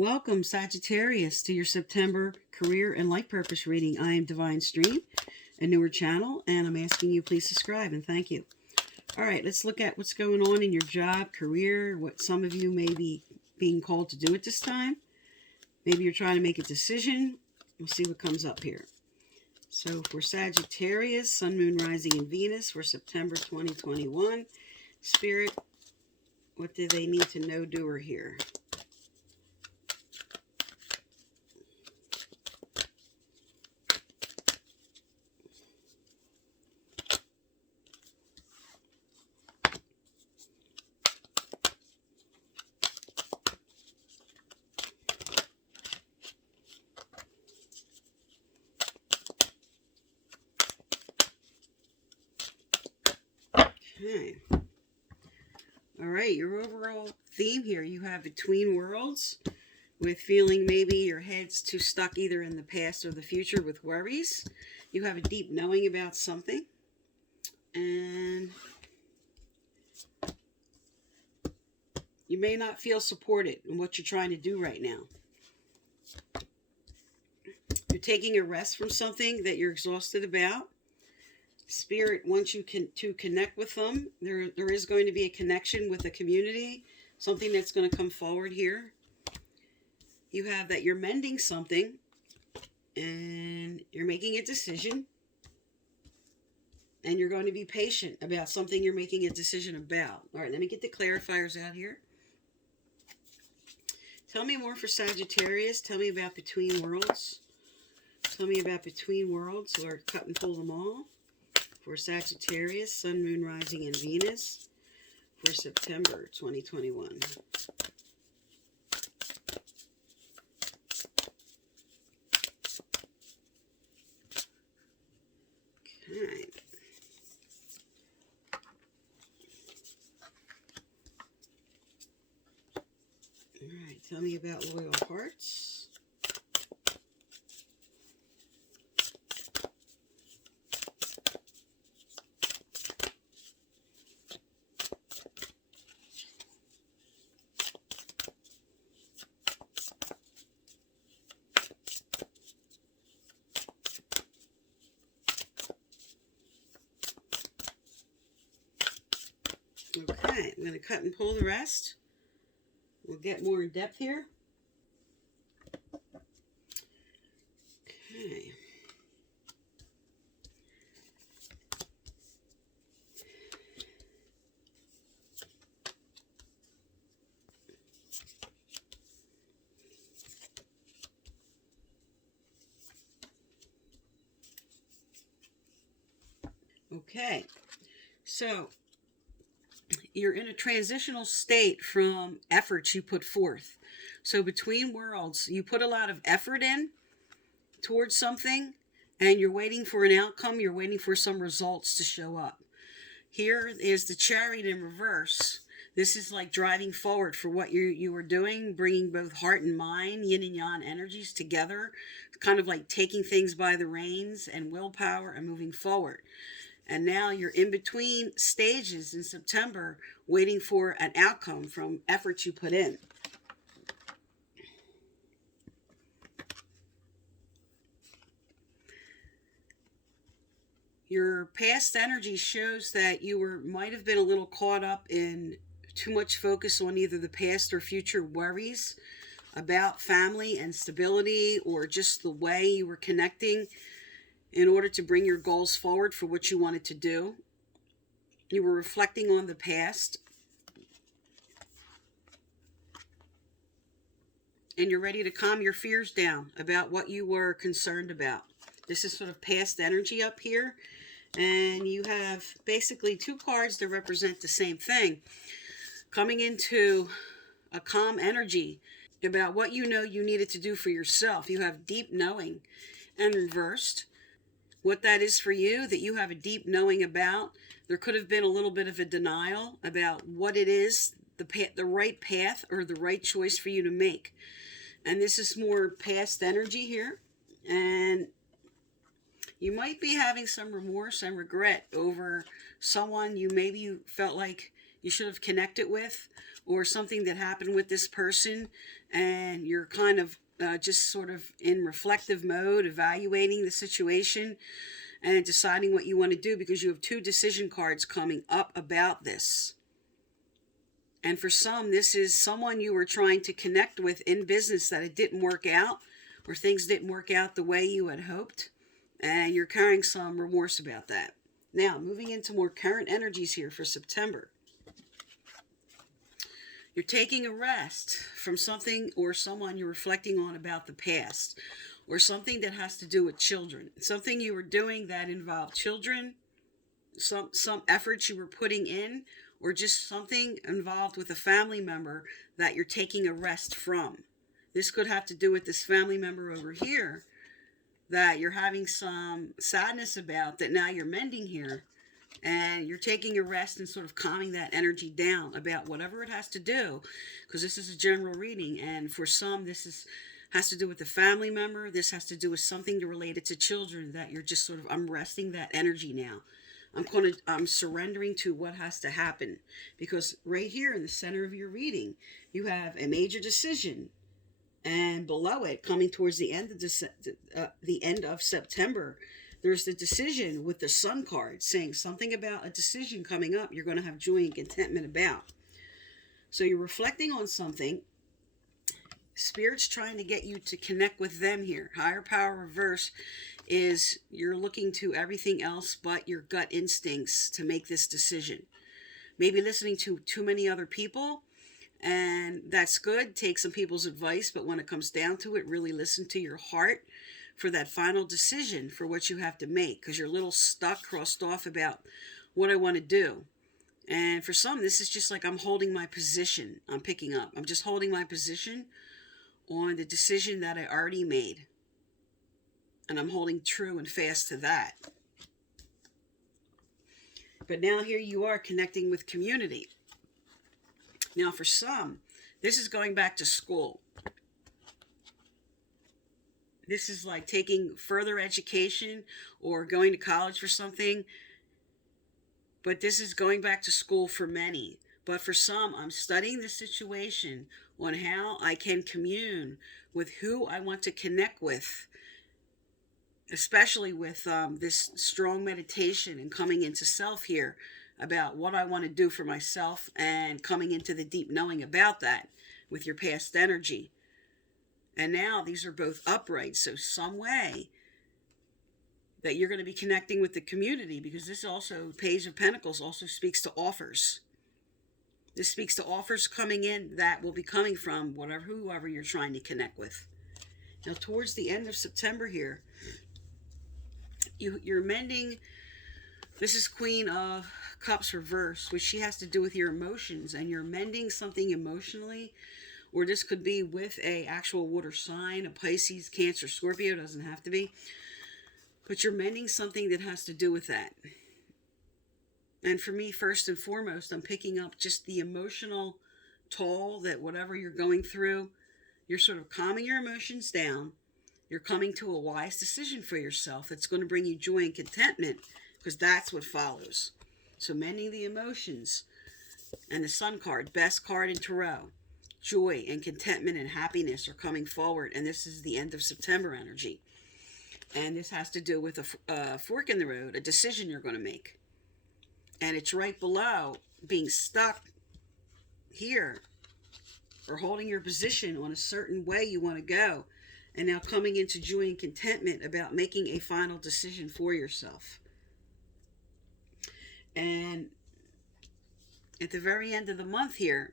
Welcome, Sagittarius, to your September career and life purpose reading. I am Divine Stream, a newer channel, and I'm asking you please subscribe and thank you. All right, let's look at what's going on in your job, career, what some of you may be being called to do at this time. Maybe you're trying to make a decision. We'll see what comes up here. So for Sagittarius, Sun, Moon, Rising, and Venus for September 2021. Spirit, what do they need to know, doer here? Okay. All right, your overall theme here, you have between worlds with feeling maybe your head's too stuck either in the past or the future with worries. You have a deep knowing about something. And you may not feel supported in what you're trying to do right now. You're taking a rest from something that you're exhausted about. Spirit wants you to connect with them. There is going to be a connection with the community, something that's going to come forward here. You have that you're mending something and you're making a decision, and you're going to be patient about something you're making a decision about. All right, let me get the clarifiers out here. Tell me more for Sagittarius. Tell me about between worlds. Tell me about between worlds, or cut and pull them all. For Sagittarius, Sun, Moon, Rising, and Venus for September 2021. Okay. All right, tell me about loyal hearts. Okay, I'm going to cut and pull the rest. We'll get more in depth here. Okay. Okay, so you're in a transitional state from efforts you put forth. So between worlds, you put a lot of effort in towards something, and you're waiting for an outcome. You're waiting for some results to show up. Here is the Chariot in reverse. This is like driving forward for what you were doing, bringing both heart and mind, yin and yang energies together, kind of like taking things by the reins and willpower and moving forward. And now you're in between stages in September, waiting for an outcome from efforts you put in. Your past energy shows that you might have been a little caught up in too much focus on either the past or future worries about family and stability, or just the way you were connecting in order to bring your goals forward for what you wanted to do. You were reflecting on the past, and you're ready to calm your fears down about what you were concerned about. This is sort of past energy up here, and you have basically two cards that represent the same thing. Coming into a calm energy about what you know you needed to do for yourself. You have deep knowing, and reversed. What that is for you, that you have a deep knowing about. There could have been a little bit of a denial about what it is, the right path or the right choice for you to make. And this is more past energy here. And you might be having some remorse and regret over someone you felt like you should have connected with, or something that happened with this person, and you're kind of just sort of in reflective mode, evaluating the situation and deciding what you want to do, because you have 2 decision cards coming up about this. And for some, this is someone you were trying to connect with in business that it didn't work out, or things didn't work out the way you had hoped, and you're carrying some remorse about that. Now, moving into more current energies here for September. You're taking a rest from something or someone you're reflecting on about the past, or something that has to do with children. Something you were doing that involved children, some efforts you were putting in, or just something involved with a family member that you're taking a rest from. This could have to do with this family member over here that you're having some sadness about, that now you're mending here, and you're taking a rest and sort of calming that energy down about whatever it has to do, because this is a general reading, and for some has to do with the family member. This has to do with something related to children that you're just sort of, I'm resting that energy now. I'm surrendering to what has to happen, because right here in the center of your reading, you have a major decision, and below it, coming towards the end of September, there's the decision with the Sun card, saying something about a decision coming up you're going to have joy and contentment about. So you're reflecting on something. Spirit's trying to get you to connect with them here. Higher power reverse is you're looking to everything else but your gut instincts to make this decision. Maybe listening to too many other people, and that's good. Take some people's advice, but when it comes down to it, really listen to your heart for that final decision for what you have to make, because you're a little stuck, crossed off about what I want to do. And for some, this is just like I'm holding my position. I'm picking up. I'm just holding my position on the decision that I already made. And I'm holding true and fast to that. But now here you are connecting with community. Now for some, this is going back to school. This is like taking further education or going to college for something. But this is going back to school for many. But for some, I'm studying the situation on how I can commune with who I want to connect with, especially with this strong meditation and coming into self here about what I want to do for myself, and coming into the deep knowing about that with your past energy. And now these are both upright, so some way that you're going to be connecting with the community, because this also, Page of Pentacles, also speaks to offers. This speaks to offers coming in that will be coming from whoever you're trying to connect with. Now, towards the end of September here, you're mending. This is Queen of Cups reverse, which she has to do with your emotions, and you're mending something emotionally, or this could be with a actual water sign, a Pisces, Cancer, Scorpio, doesn't have to be, but you're mending something that has to do with that. And for me, first and foremost, I'm picking up just the emotional toll that whatever you're going through, you're sort of calming your emotions down. You're coming to a wise decision for yourself that's going to bring you joy and contentment, because that's what follows. So mending the emotions. And the Sun card, best card in Tarot. Joy and contentment and happiness are coming forward. And this is the end of September energy. And this has to do with a fork in the road, a decision you're going to make. And it's right below being stuck here, or holding your position on a certain way you want to go, and now coming into joy and contentment about making a final decision for yourself. And at the very end of the month here,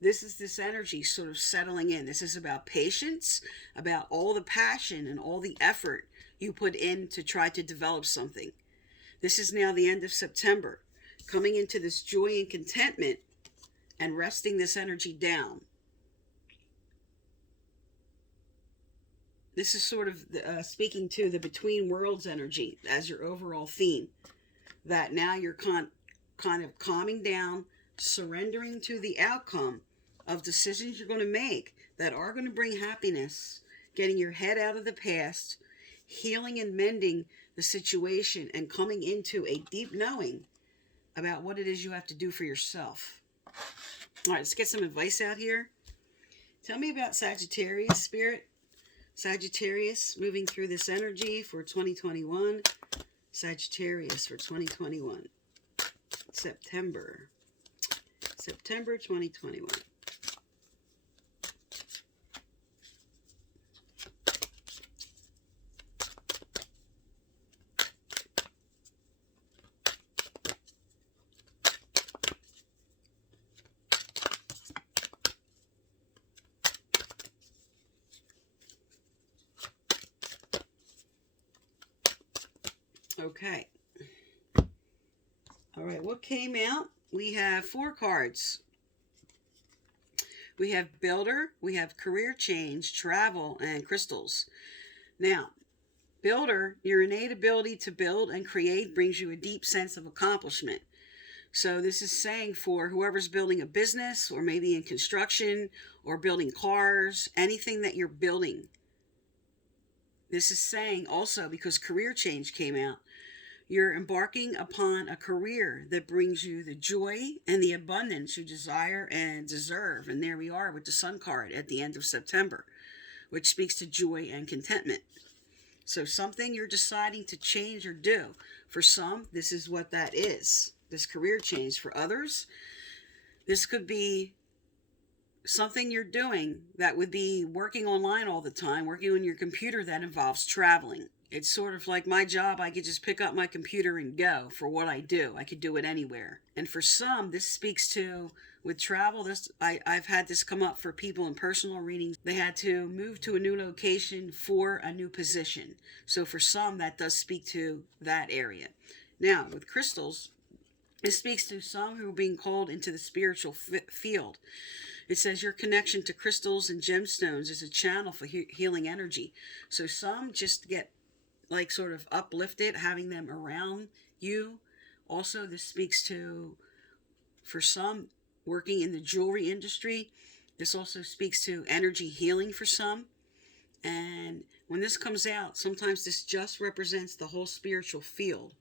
this is this energy sort of settling in. This is about patience, about all the passion and all the effort you put in to try to develop something. This is now the end of September, coming into this joy and contentment and resting this energy down. This is sort of speaking to the between worlds energy as your overall theme. That now you're kind of calming down, surrendering to the outcome of decisions you're going to make that are going to bring happiness, getting your head out of the past, healing and mending the situation, and coming into a deep knowing about what it is you have to do for yourself. All right, let's get some advice out here. Tell me about Sagittarius, Spirit. Sagittarius, moving through this energy for 2021. Sagittarius for 2021. September 2021. Okay. All right, what came out? We have 4 cards. We have builder, we have career change, travel, and crystals. Now, builder, your innate ability to build and create brings you a deep sense of accomplishment. So this is saying for whoever's building a business, or maybe in construction, or building cars, anything that you're building. This is saying also, because career change came out, you're embarking upon a career that brings you the joy and the abundance you desire and deserve. And there we are with the Sun card at the end of September, which speaks to joy and contentment. So something you're deciding to change or do. For some, this is what that is, this career change. For others, this could be something you're doing that would be working online all the time, working on your computer that involves traveling. It's sort of like my job. I could just pick up my computer and go for what I do. I could do it anywhere. And for some, this speaks to, with travel, I've had this come up for people in personal readings. They had to move to a new location for a new position. So for some, that does speak to that area. Now, with crystals, it speaks to some who are being called into the spiritual field. It says your connection to crystals and gemstones is a channel for healing energy. So some just get like sort of uplifted having them around you. Also, this speaks to, for some, working in the jewelry industry. This also speaks to energy healing for some. And when this comes out, sometimes this just represents the whole spiritual field.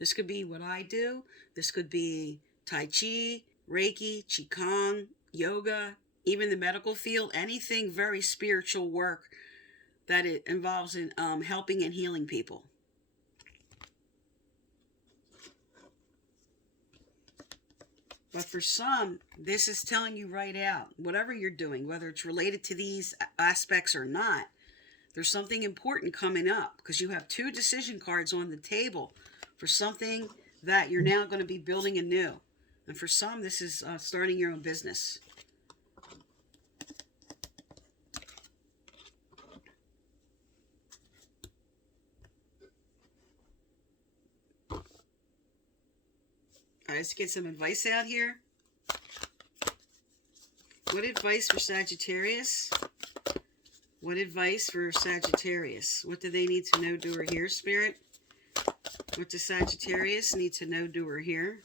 This could be what I do. This could be Tai Chi, Reiki, Qigong, yoga, even the medical field, anything very spiritual work that it involves in helping and healing people. But for some, this is telling you right out, whatever you're doing, whether it's related to these aspects or not, there's something important coming up, because you have 2 decision cards on the table for something that you're now going to be building anew. And for some, this is starting your own business. All right, let's get some advice out here. What advice for Sagittarius? What advice for Sagittarius? What do they need to know, do, or hear, Spirit? What does Sagittarius need to know, do, or hear?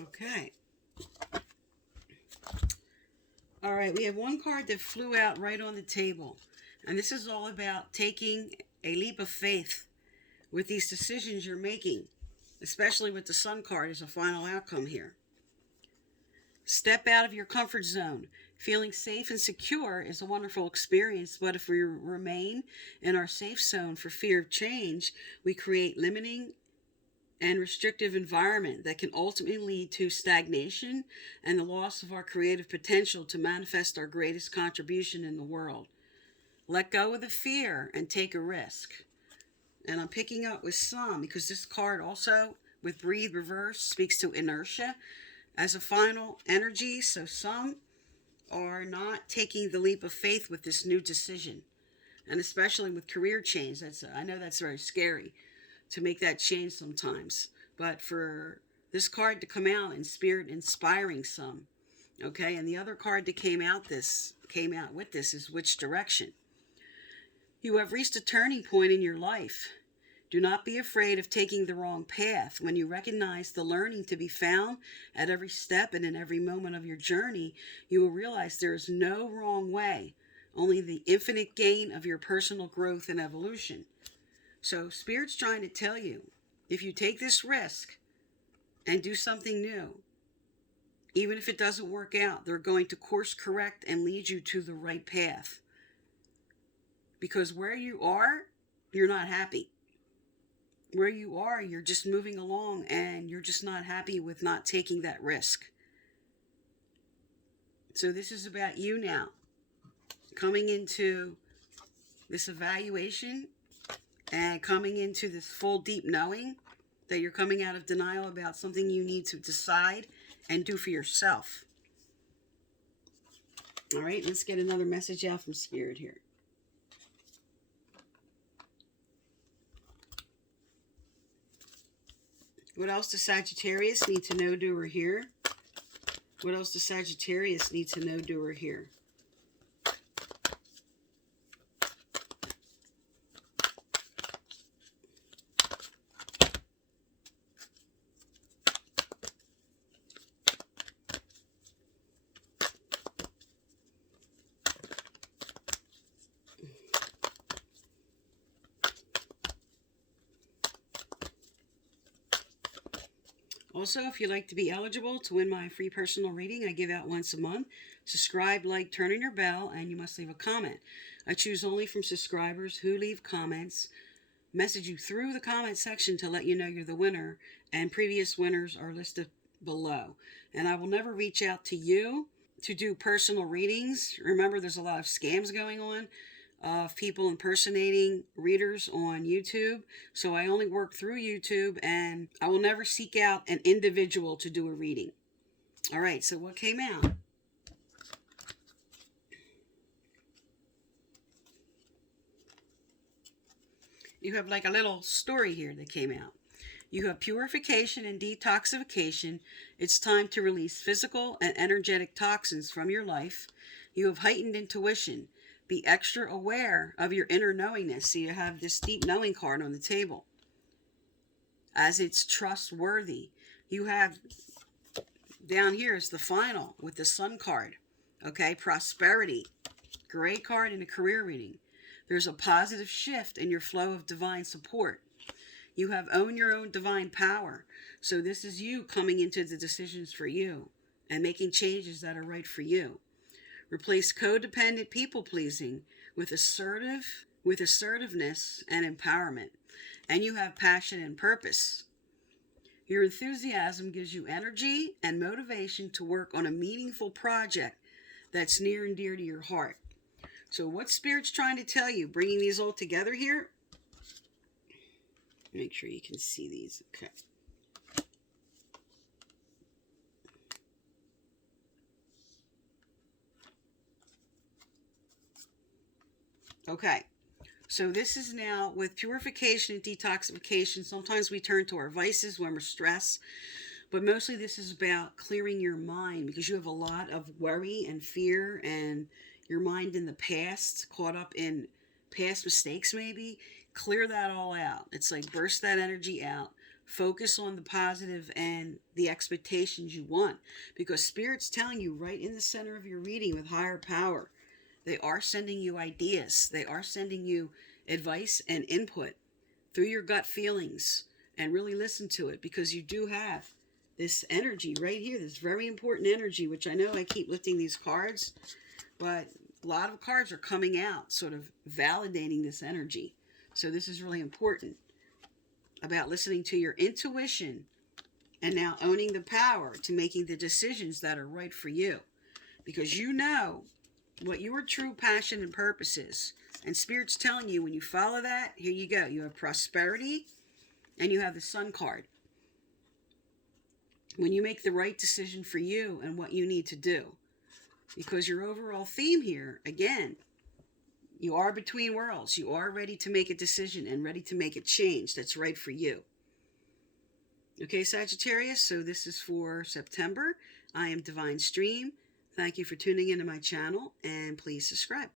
Okay. All right, we have one card that flew out right on the table. And this is all about taking a leap of faith with these decisions you're making, especially with the Sun card as a final outcome here. Step out of your comfort zone. Feeling safe and secure is a wonderful experience, but if we remain in our safe zone for fear of change, we create limiting and restrictive environment that can ultimately lead to stagnation and the loss of our creative potential to manifest our greatest contribution in the world. Let go of the fear and take a risk. And I'm picking up with some, because this card also, with Breathe Reverse, speaks to inertia. as a final energy. So some are not taking the leap of faith with this new decision. And especially with career change. I know that's very scary to make that change sometimes. But for this card to come out in spirit inspiring some. Okay, and the other card that came out with this is which direction. You have reached a turning point in your life. Do not be afraid of taking the wrong path. When you recognize the learning to be found at every step and in every moment of your journey, you will realize there is no wrong way, only the infinite gain of your personal growth and evolution. So Spirit's trying to tell you, if you take this risk and do something new, even if it doesn't work out, they're going to course correct and lead you to the right path. Because where you are, you're not happy. Where you are, you're just moving along and you're just not happy with not taking that risk. So this is about you now, coming into this evaluation and coming into this full deep knowing that you're coming out of denial about something you need to decide and do for yourself. All right, let's get another message out from Spirit here. What else does Sagittarius need to know, do, or hear? What else does Sagittarius need to know, do, or hear? Also, if you'd like to be eligible to win my free personal reading I give out once a month, subscribe, like, turn on your bell, and you must leave a comment. I choose only from subscribers who leave comments, message you through the comment section to let you know you're the winner, and previous winners are listed below. And I will never reach out to you to do personal readings. Remember, there's a lot of scams going on of people impersonating readers on YouTube. So I only work through YouTube, and I will never seek out an individual to do a reading. All right, so what came out? You have like a little story here that came out. You have purification and detoxification. It's time to release physical and energetic toxins from your life. You have heightened intuition. Be extra aware of your inner knowingness. So you have this deep knowing card on the table, as it's trustworthy. You have down here is the final with the Sun card. Okay, prosperity. Great card in a career reading. There's a positive shift in your flow of divine support. You have owned your own divine power. So this is you coming into the decisions for you and making changes that are right for you. Replace codependent people-pleasing with assertiveness and empowerment. And you have passion and purpose. Your enthusiasm gives you energy and motivation to work on a meaningful project that's near and dear to your heart. So what Spirit's trying to tell you, bringing these all together here? Make sure you can see these. Okay. Okay. So this is now with purification and detoxification. Sometimes we turn to our vices when we're stressed, but mostly this is about clearing your mind, because you have a lot of worry and fear and your mind in the past, caught up in past mistakes maybe. Clear that all out. It's like burst that energy out. Focus on the positive and the expectations you want, because Spirit's telling you right in the center of your reading with higher power, they are sending you ideas. They are sending you advice and input through your gut feelings, and really listen to it, because you do have this energy right here, this very important energy, which I know I keep lifting these cards, but a lot of cards are coming out sort of validating this energy. So this is really important about listening to your intuition and now owning the power to making the decisions that are right for you, because you know what your true passion and purpose is. And Spirit's telling you, when you follow that, here you go. You have prosperity and you have the Sun card. when you make the right decision for you and what you need to do. Because your overall theme here, again, you are between worlds. You are ready to make a decision and ready to make a change that's right for you. Okay, Sagittarius, so this is for September. I am Divine Stream. Thank you for tuning into my channel, and please subscribe.